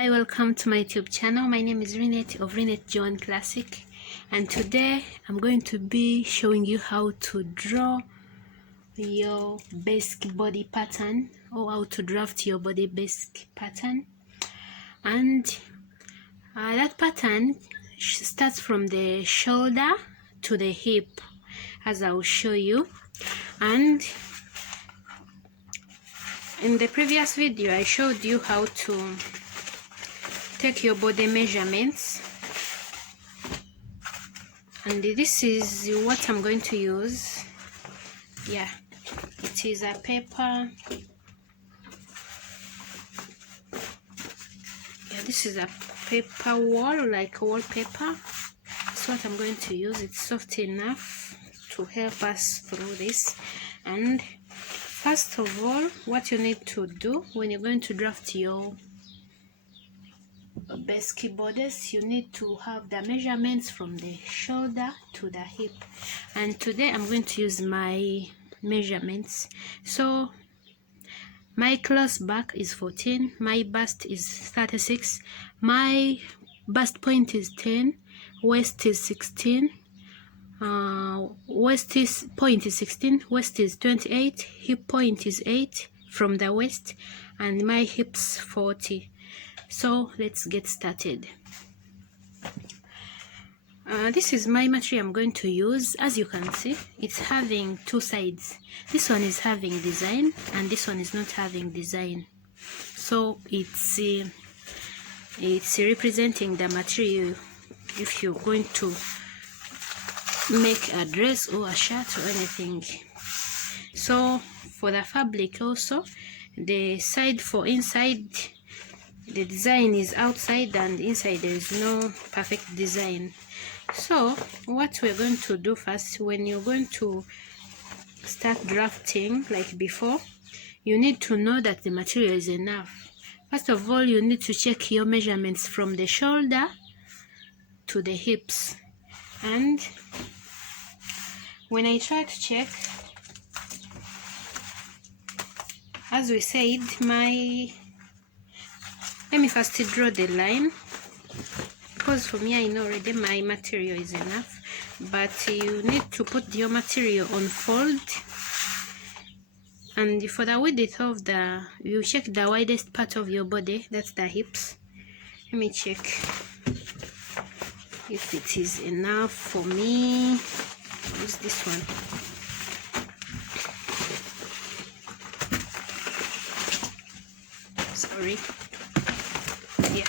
Hi, welcome to my YouTube channel. My name is Renette of Renette Joan Classic, and today I'm going to be showing you how to draw your basic body pattern, or how to draft your body basic pattern. And that pattern starts from the shoulder to the hip, as I will show you. And in the previous video I showed you how to take your body measurements, and this is what I'm going to use. Yeah, it is a paper. Yeah, this is a paper wall, like wallpaper. That's what I'm going to use. It's soft enough to help us through this. And first of all, what you need to do when you're going to draft your basic bodice, you need to have the measurements from the shoulder to the hip. And today I'm going to use my measurements. So my close back is 14, my bust is 36, my bust point is 10, waist is 16, point is 16, waist is 28, hip point is 8 from the waist, and my hips 40. So let's get started. This is my material I'm going to use. As you can see, it's having two sides. This one is having design and this one is not having design. So it's representing the material if you're going to make a dress or a shirt or anything. So for the fabric also, the side for inside, the design is outside, and inside there is no perfect design. So what we're going to do first, when you're going to start drafting like before, you need to know that the material is enough. First of all, you need to check your measurements from the shoulder to the hips. And when I try to check, as we said, let me first draw the line, because for me I know already my material is enough, but you need to put your material on fold. And for the width of you check the widest part of your body, that's the hips. Let me check if it is enough for me. Use this one. Sorry. Yeah.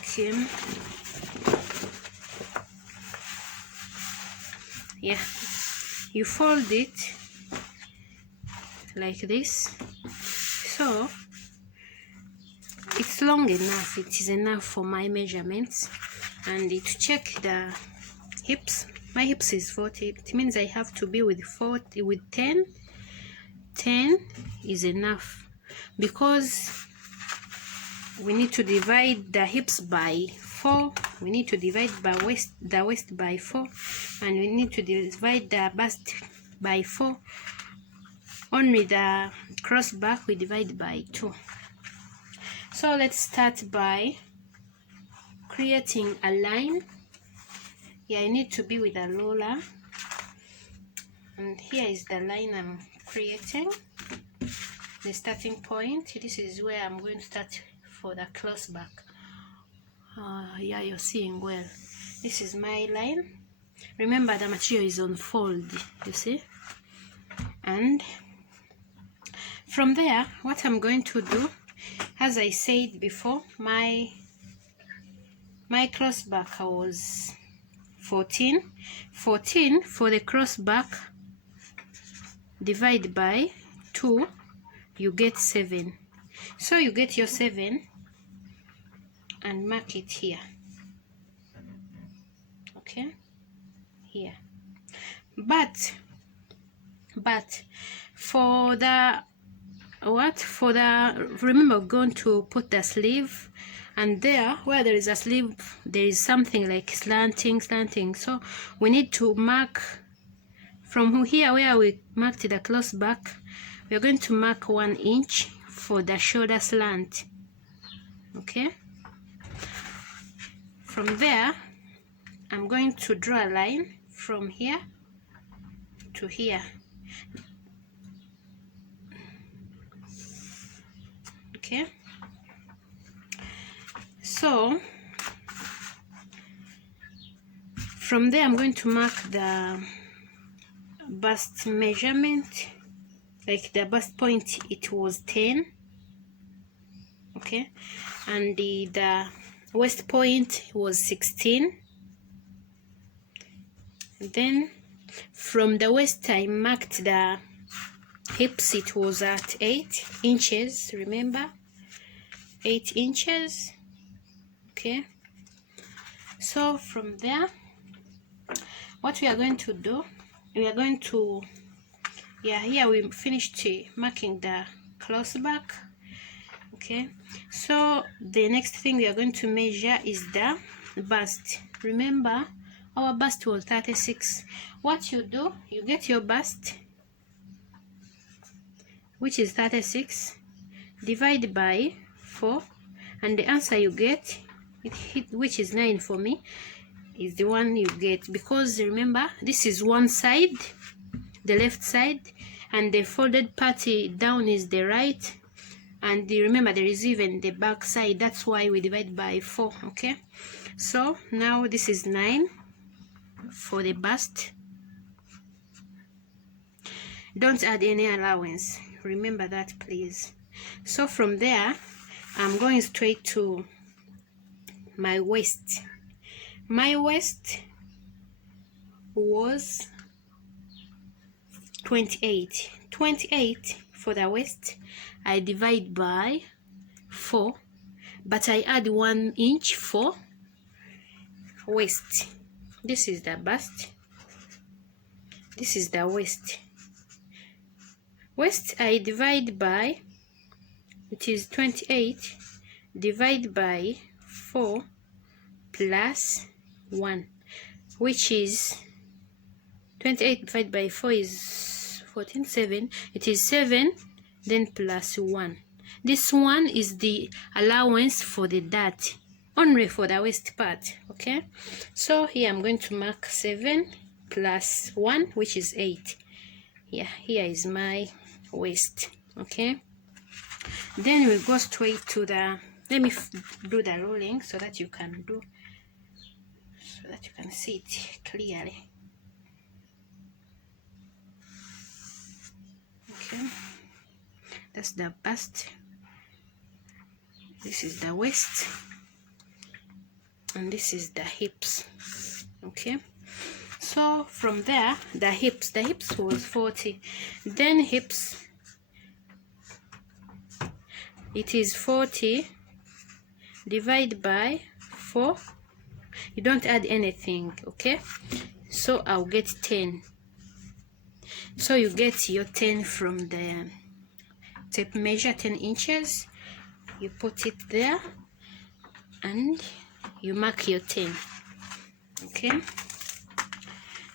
Okay. Yeah. You fold it like this. So it's long enough. It is enough for my measurements. And to check the hips, my hips is 40. It means I have to be with 40, with 10. 10 is enough, because we need to divide the hips by 4, we need to divide the waist by 4, and we need to divide the bust by 4. Only the cross back we divide by 2. So let's start by creating a line. Yeah, I need to be with a ruler, and here is the line I'm creating, the starting point. This is where I'm going to start for the close back. Yeah, you're seeing well. This is my line. Remember, the material is on fold, you see. And from there, what I'm going to do, as I said before, my cross back was 14 for the cross back. Divide by 2, you get 7. So you get your 7 and mark it here. Okay, here. But for the remember, we're going to put the sleeve, and there where there is a sleeve, there is something like slanting. So we need to mark from here where we marked the close back. We are going to mark 1 inch for the shoulder slant. Okay, from there I'm going to draw a line from here to here. Okay, so from there I'm going to mark the bust measurement, like the bust point, it was 10. Okay, and the waist point was 16. And then from the waist I marked the hips, it was at 8 inches, remember, 8 inches. Okay, so from there what we are going to do, we are going to, here we finished marking the close back. Okay, so the next thing we are going to measure is the bust. Remember our bust was 36. What you do, you get your bust, which is 36, divide by 4, and the answer you get, which is 9 for me, is the one you get, because remember this is one side, the left side, and the folded part down is the right, and remember there is even the back side. That's why we divide by 4. Okay, so now this is 9 for the bust. Don't add any allowance, remember that, please. So from there I'm going straight to my waist. My waist was 28 for the waist. I divide by 4, but I add 1 inch for waist. This is the bust, this is the waist. Waist I divide by, it is 28, divide by 4 plus 1, which is 28 divided by 4 is 14, 7. It is 7, then plus 1. This one is the allowance for the dart, only for the waist part. Okay, so here I'm going to mark 7 plus 1, which is 8. Here is my waist. Okay, then we go straight to the, let me do the ruling so that you can see it clearly. Okay, that's the bust, this is the waist, and this is the hips. Okay, so from there the hips was 40, then hips, it is 40, divide by 4, you don't add anything. Okay, so I'll get 10. So you get your 10 from the tape measure, 10 inches, you put it there and you mark your 10. Okay,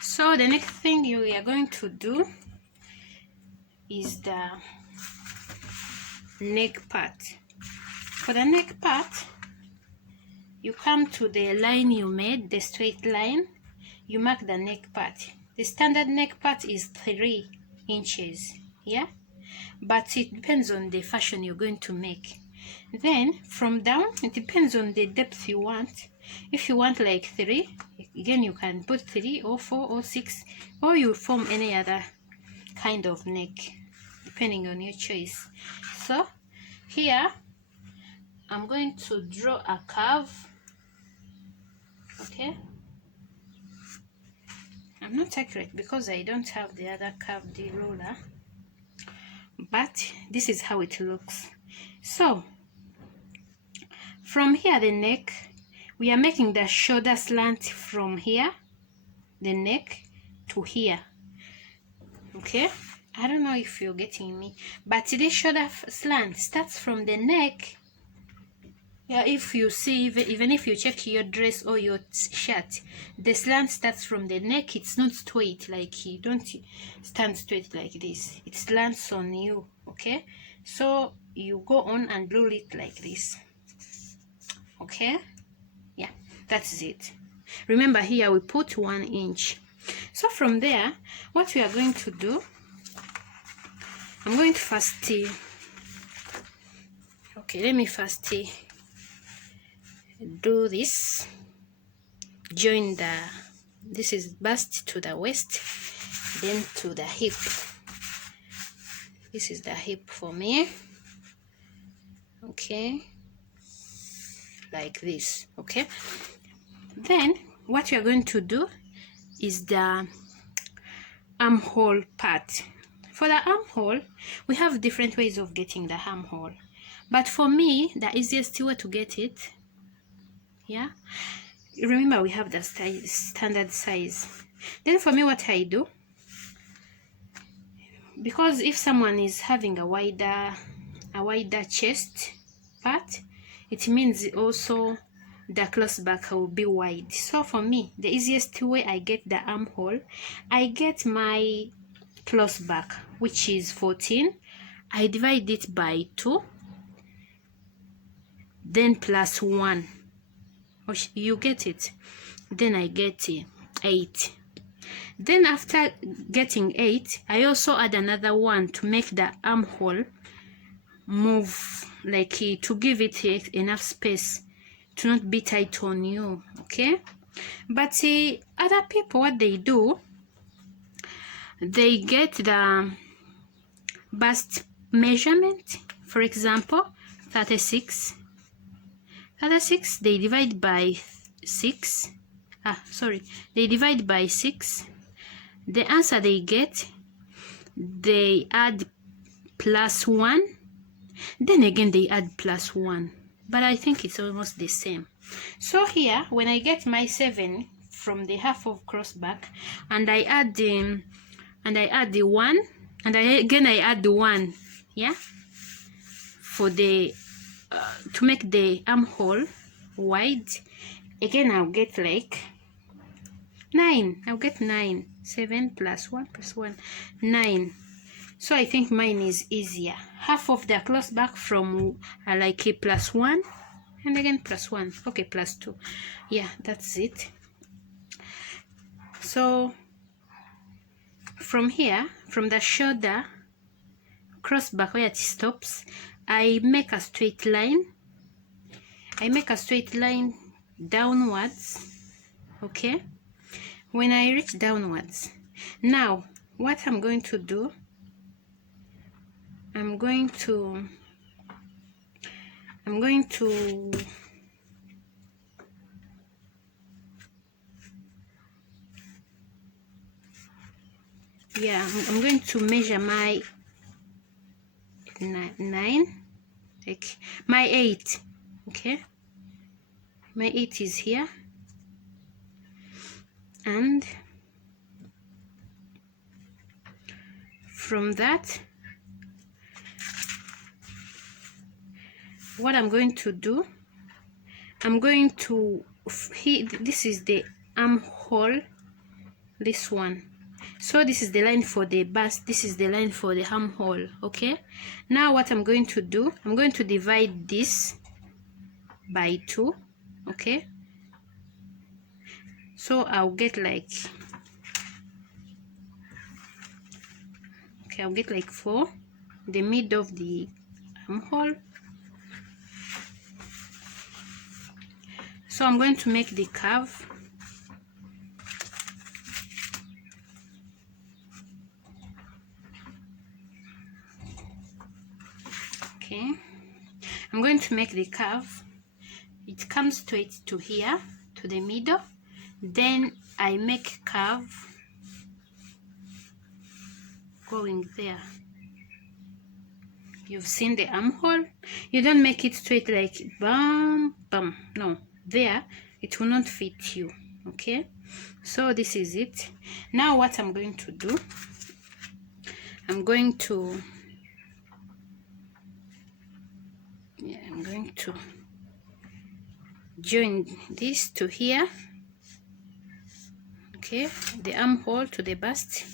so the next thing you are going to do is the neck part. For the neck part, you come to the line you made, the straight line, you mark the neck part. The standard neck part is 3 inches, yeah, but it depends on the fashion you're going to make. Then from down, it depends on the depth you want. If you want like 3, again you can put 3 or 4 or 6, or you form any other kind of neck depending on your choice. So here I'm going to draw a curve. Okay, I'm not accurate because I don't have the other curved ruler, but this is how it looks. So from here, the neck, we are making the shoulder slant from here, the neck, to here. Okay, I don't know if you're getting me, but this shoulder slant starts from the neck. Yeah, if you see, even if you check your dress or your shirt, the slant starts from the neck. It's not straight, like you don't stand straight like this. It slants on you. Okay, so you go on and roll it like this. Okay, yeah, that's it. Remember, here we put 1 inch. So from there, what we are going to do, I'm going to first okay, let me first do this. Join this is bust to the waist, then to the hip. This is the hip for me. Okay, like this. Okay, then what we are going to do is the armhole part. For the armhole, we have different ways of getting the armhole, but for me, the easiest way to get it, yeah, remember we have the standard size. Then for me, what I do, because if someone is having a wider chest part, it means also the close back will be wide. So for me, the easiest way I get the armhole, I get my close back, which is 14. I divide it by 2, then plus 1. You get it? Then I get 8. Then after getting 8, I also add another 1 to make the armhole move, like to give it enough space to not be tight on you. Okay, but other people, what they do, they get the bust measurement. For example, 36, they divide by 6. They divide by 6. The answer they get, they add plus 1, then again they add plus 1, but I think it's almost the same. So here, when I get my 7 from the half of cross back, and I add the 1, and I add the 1, yeah, for the to make the armhole wide, again I'll get like 9. I'll get 9. 7 plus 1 plus 1, 9. So I think mine is easier. Half of the close back from like a plus 1, and again plus 1. Okay, plus 2. Yeah, that's it. So from here, from the shoulder cross back where it stops, I make a straight line. I make a straight line downwards. Okay, when I reach downwards, now what I'm going to do, I'm going to measure my 9, like my 8. Okay, my 8 is here, and from that, what I'm going to do, I'm going to this is the armhole, this one. So this is the line for the bust, this is the line for the armhole. Okay, now what I'm going to do, I'm going to divide this by 2. Okay, so I'll get like, okay, I'll get like 4, the mid of the armhole. So I'm going to make the curve. Okay, I'm going to make the curve. It comes straight to here, to the middle. Then I make curve going there. You've seen the armhole. You don't make it straight like bam bam. No, there it will not fit you. Okay, so this is it. Now what I'm going to do, I'm going to join this to here. Okay, the armhole to the bust.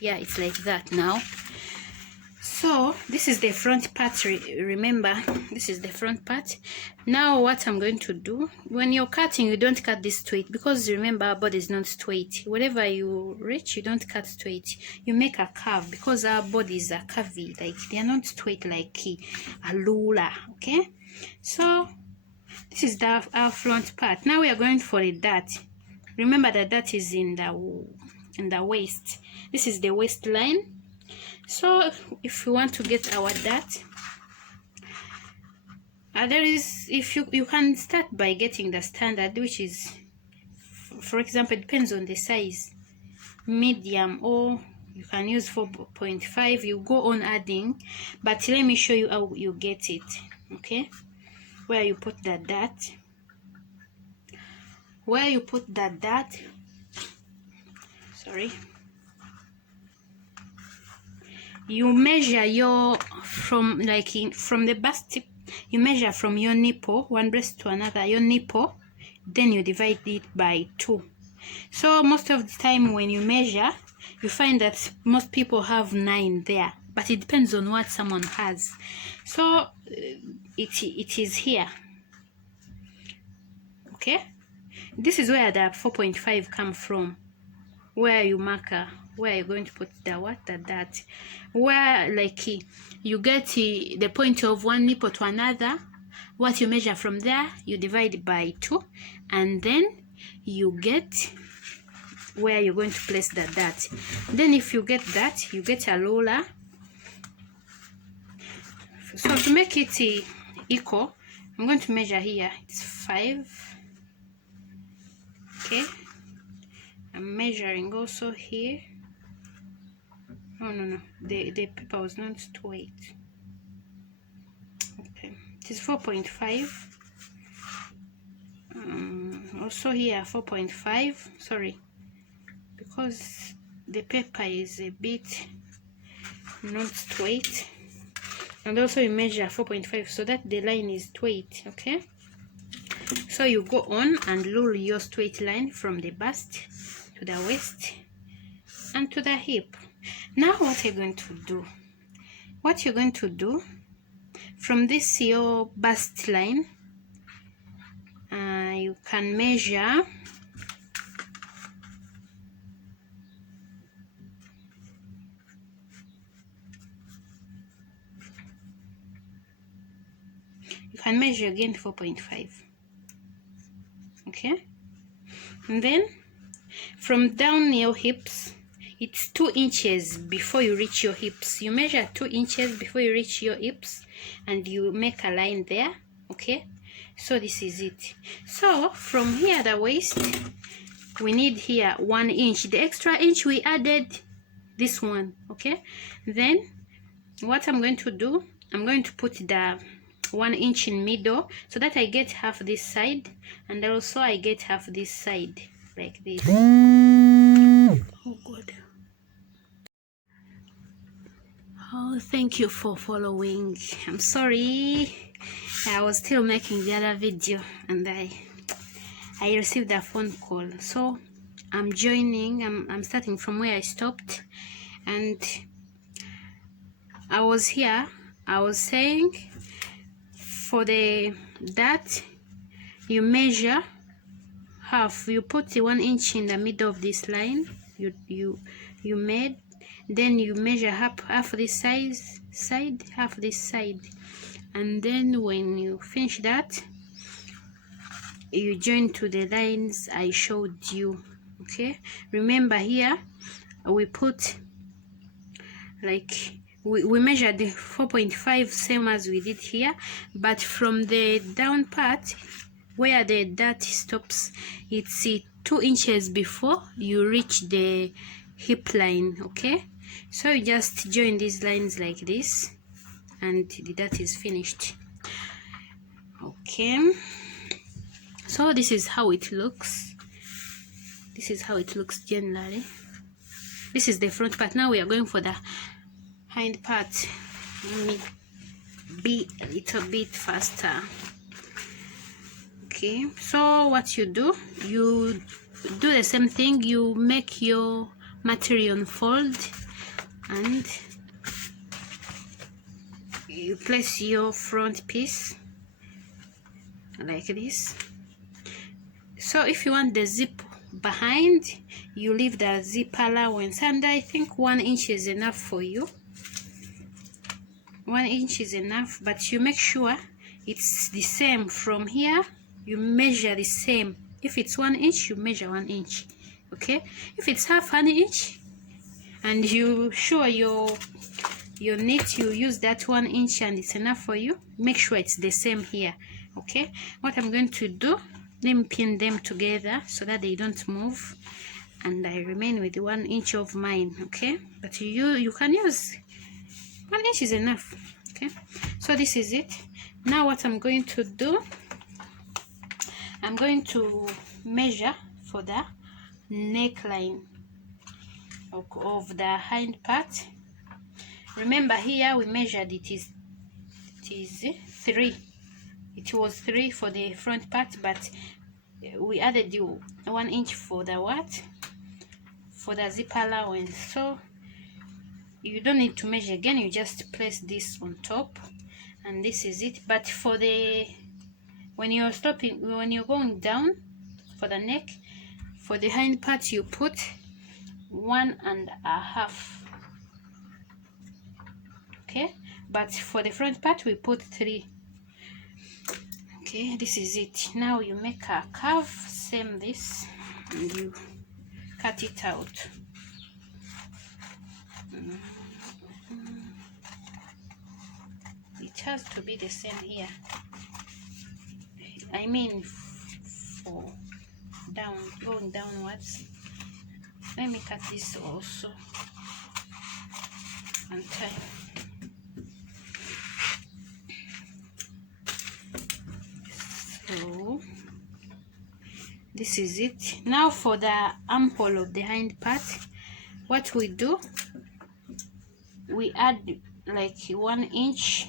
Yeah, it's like that now. So this is the front part. Remember, this is the front part. Now what I'm going to do, when you're cutting, you don't cut this straight, because remember, our body is not straight. Whatever you reach, you don't cut straight, you make a curve, because our bodies are curvy, like they are not straight like a ruler. Okay, so this is our front part. Now we are going for the dart. Remember that that is in the waist. This is the waistline. So if you want to get our dart, if you can start by getting the standard, which is, for example, it depends on the size, medium, or you can use 4.5. You go on adding, but let me show you how you get it. Okay, where you put the dart, sorry, you measure your from the bust tip, you measure from your nipple, one breast to another, your nipple, then you divide it by 2. So most of the time when you measure, you find that most people have 9 there, but it depends on what someone has. So it is here. Okay, this is where the 4.5 come from, where you marker where you're going to put the dart, where you get the point of one nipple to another. What you measure from there, you divide by 2, and then you get where you're going to place the dart. Then if you get that, you get a roller. So to make it equal, I'm going to measure here. It's 5. Okay, I'm measuring also here. No, the paper was not straight. Okay, it is 4.5. Also here 4.5. Sorry, because the paper is a bit not straight, and also you measure 4.5 so that the line is straight. Okay, so you go on and rule your straight line from the bust to the waist and to the hip. Now what you're going to do, from this your bust line, you can measure again 4.5. Okay, and then from down your hips, it's 2 inches before you reach your hips. You measure 2 inches before you reach your hips, and you make a line there. Okay, so this is it. So from here, the waist, we need here 1 inch. The extra inch we added this one. Okay, then what I'm going to do, I'm going to put the 1 inch in middle, so that I get half this side, and also I get half this side, like this. Oh God. Oh, thank you for following. I'm sorry, I was still making the other video, and I received a phone call, so I'm joining. I'm starting from where I stopped, and I was here. I was saying, for the dart, you measure half. You put the 1 inch in the middle of this line you made, then you measure half this side, half this side, and then when you finish that, you join to the lines I showed you. Okay, remember here we put we measured the 4.5 same as we did here, but from the down part where the dart stops, it's 2 inches before you reach the hip line. Okay, so you just join these lines like this, and the dart is finished. Okay, so this is how it looks. This is how it looks generally. This is the front part. Now we are going for the hind part. Let me be a little bit faster. Okay, so what you do the same thing. You make your material fold, and you place your front piece like this. So if you want the zip behind, you leave the zip allowance, and I think 1 inch is enough for you. 1 inch is enough, but you make sure it's the same from here. You measure the same. If it's 1 inch, you measure 1 inch. Okay, if it's half an inch and you sure your knit, you use that 1 inch and it's enough for you, make sure it's the same here. Okay, what I'm going to do, let me pin them together so that they don't move, and I remain with 1 inch of mine. Okay, but you can use 1 inch is enough. Okay, so this is it. Now what I'm going to do, I'm going to measure for the neckline of the hind part. Remember here we measured it is 3. It was 3 for the front part, but we added 1 inch for the what? For the zip allowance. So you don't need to measure again, you just place this on top, and this is it. But for the when you're going down for the neck, for the hind part you put 1.5. Okay, but for the front part we put 3. Okay, this is it. Now you make a curve, same this, and you cut it out. It has to be the same here. I mean for going downwards. Let me cut this also and tie. So this is it. Now for the armhole of the hind part, what we do, we add like 1 inch.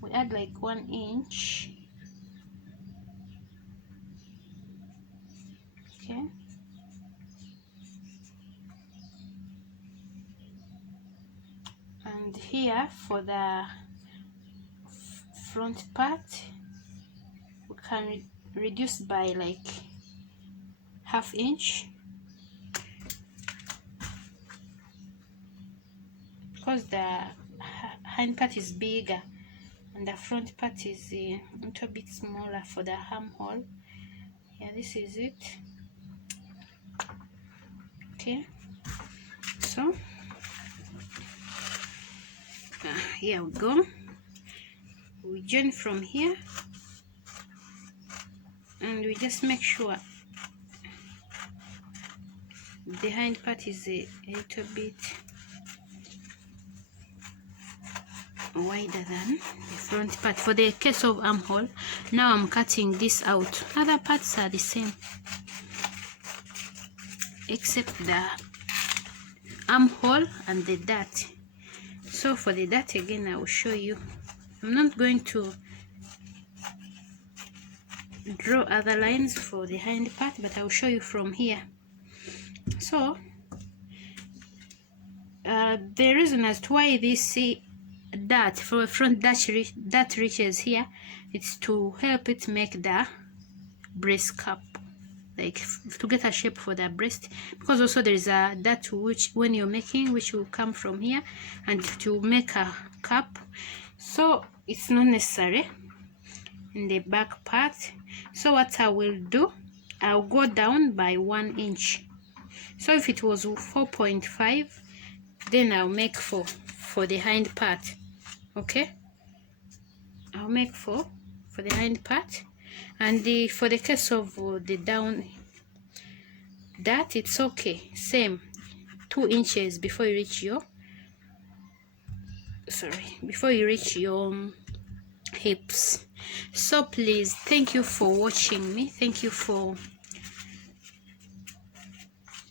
We add like 1 inch. Okay, and here for the front part we can reduce by like ½ inch, because the hind part is bigger and the front part is a little bit smaller for the armhole. Yeah, this is it. Okay, so here we go. We join from here and we just make sure the hind part is a little bit wider than the front part. For the case of armhole, now I'm cutting this out. Other parts are the same except the armhole and the dart. So for the dart again, I will show you. I'm not going to draw other lines for the hind part, but I will show you from here. So the reason as to why this dart for front dart reaches here, it's to help it make the breast cup, like to get a shape for the breast, because also there is a dart which when you're making, which will come from here and to make a cup. So it's not necessary in the back part. So what I will do, I'll go down by 1 inch. So if it was 4.5, then I'll make for the hind part. Okay, I'll make for the hind part. And for the case of the down that, it's okay, same 2 inches before you reach your hips. So please, thank you for watching me, thank you for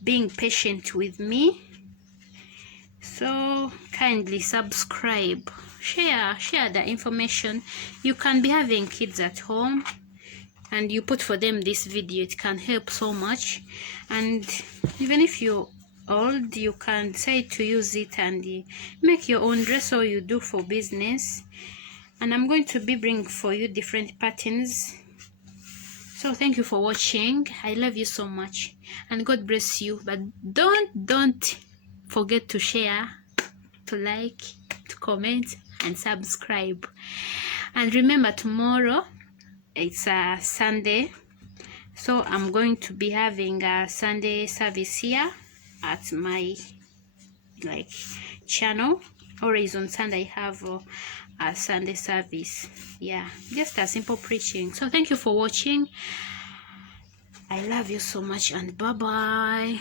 being patient with me. So kindly subscribe, share the information. You can be having kids at home and you put for them this video, it can help so much. And even if you old, you can decide to use it and make your own dress, or you do for business. And I'm going to be bringing for you different patterns. So thank you for watching. I love you so much, and God bless you. But don't forget to share, to like, to comment, and subscribe. And remember, tomorrow it's a Sunday, so I'm going to be having a Sunday service here at my channel. Always on Sunday I have a Sunday service. Yeah, just a simple preaching. So thank you for watching. I love you so much, and bye bye.